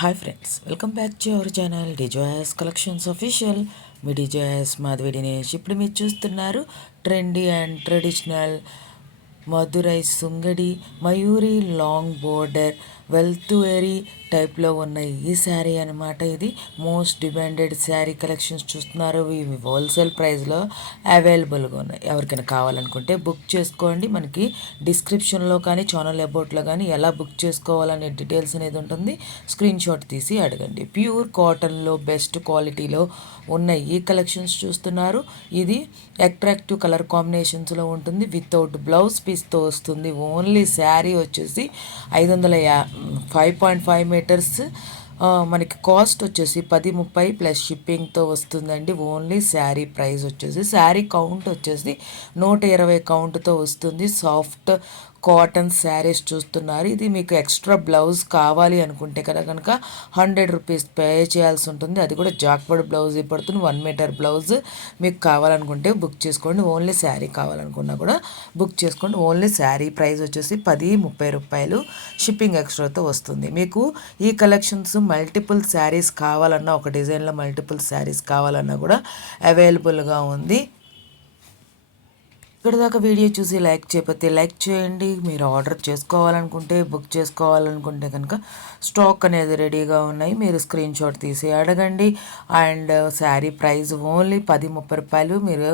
Hi friends, welcome back to our channel డిజోయాస్ collections official. మీ డిజోయాస్ మాధవి దినేష్. ఇప్పుడు మీరు చూస్తున్నారు trendy and traditional Madurai Sungudi Mayuri long border వెల్తువేరీ టైప్లో ఉన్న ఈ శారీ అనమాట. ఇది మోస్ట్ డిమాండెడ్ శారీ కలెక్షన్స్ చూస్తున్నారు. ఇవి హోల్సేల్ ప్రైస్లో అవైలబుల్గా ఉన్నాయి. ఎవరికైనా కావాలనుకుంటే బుక్ చేసుకోండి. మనకి డిస్క్రిప్షన్లో కానీ ఛానల్ అబౌట్లో కానీ ఎలా బుక్ చేసుకోవాలనే డీటెయిల్స్ అనేది ఉంటుంది. స్క్రీన్ షాట్ తీసి అడగండి. ప్యూర్ కాటన్లో బెస్ట్ క్వాలిటీలో ఉన్న ఈ కలెక్షన్స్ చూస్తున్నారు. ఇది అట్రాక్టివ్ కలర్ కాంబినేషన్స్లో ఉంటుంది. వితౌట్ బ్లౌజ్ పీస్తో వస్తుంది. ఓన్లీ శారీ వచ్చేసి 5.5 మీటర్స్. మనకి కాస్ట్ వచ్చేసి 10.30 ప్లస్ షిప్పింగ్తో వస్తుందండి. ఓన్లీ శారీ ప్రైస్ వచ్చేసి, శారీ కౌంట్ వచ్చేసి 120 కౌంట్తో వస్తుంది. సాఫ్ట్ కాటన్ శారీస్ చూస్తున్నారు. ఇది మీకు ఎక్స్ట్రా బ్లౌజ్ కావాలి అనుకుంటే కనుక 100 రూపీస్ పే చేయాల్సి ఉంటుంది. అది కూడా జాక్వర్డ్ బ్లౌజ్ పడుతుంది. 1 మీటర్ బ్లౌజ్ మీకు కావాలనుకుంటే బుక్ చేసుకోండి. ఓన్లీ శారీ కావాలనుకున్నా కూడా బుక్ చేసుకోండి. ఓన్లీ శారీ ప్రైస్ వచ్చేసి 10.30 రూపాయలు. షిప్పింగ్ ఎక్స్ట్రాతో వస్తుంది. మీకు ఈ కలెక్షన్స్ మల్టిపుల్ శారీస్ కావాలన్నా, ఒక డిజైన్లో మల్టిపుల్ శారీస్ కావాలన్నా కూడా అవైలబుల్గా ఉంది. ఇక్కడ దాకా వీడియో చూసి లైక్ చేయకపోతే లైక్ చేయండి. మీరు ఆర్డర్ చేసుకోవాలనుకుంటే, బుక్ చేసుకోవాలనుకుంటే కనుక స్టాక్ అనేది రెడీగా ఉన్నాయి. మీరు స్క్రీన్ షాట్ తీసి అడగండి. అండ్ శారీ ప్రైస్ ఓన్లీ 10.30 రూపాయలు. మీరు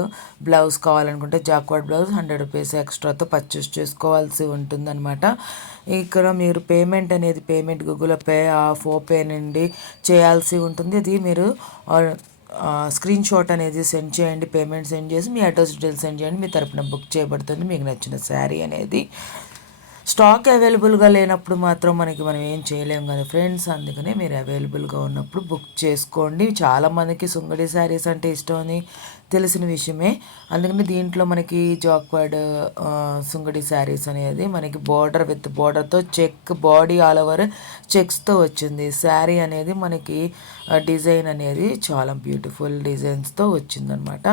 బ్లౌజ్ కావాలనుకుంటే జాక్వర్డ్ బ్లౌజ్ 100 రూపీస్ ఎక్స్ట్రాతో పర్చేస్ చేసుకోవాల్సి ఉంటుందన్నమాట. ఇక్కడ మీరు పేమెంట్ గూగుల్ పే, ఫోన్పే నుండి చేయాల్సి ఉంటుంది. అది మీరు స్క్రీన్ షాట్ అనేది సెండ్ చేయండి. పేమెంట్ సెండ్ చేసి మీ అడ్రస్ డీటెయిల్స్ సెండ్ చేయండి. మీ తరపున బుక్ చేయబడుతుంది. మీకు నచ్చిన శారీ అనేది. స్టాక్ అవైలబుల్గా లేనప్పుడు మాత్రం మనం ఏం చేయలేము కదా ఫ్రెండ్స్. అందుకనే మీరు అవైలబుల్గా ఉన్నప్పుడు బుక్ చేసుకోండి. చాలామందికి సుంగడి శారీస్ అంటే ఇష్టం అని తెలిసిన విషయమే. అందుకని దీంట్లో మనకి జాక్వర్డ్ సుంగడి శారీస్ అనేది మనకి బార్డర్ విత్ బార్డర్తో చెక్, బాడీ ఆల్ ఓవర్ చెక్స్తో వచ్చింది. శారీ అనేది మనకి డిజైన్ అనేది చాలా బ్యూటిఫుల్ డిజైన్స్తో వచ్చిందనమాట.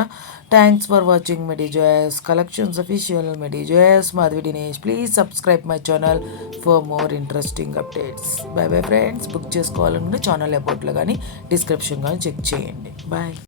థ్యాంక్స్ ఫర్ వాచింగ్ మై డిజోయాస్ కలెక్షన్స్ అఫీషియల్. మై డిజోయాస్ Madhavi Dinesh. Please subscribe my channel for more interesting updates. Bye bye friends. Book చేసుకోవాలనుకుంటే ఛానల్ అబౌట్లో కానీ డిస్క్రిప్షన్ కానీ చెక్ చేయండి. బాయ్.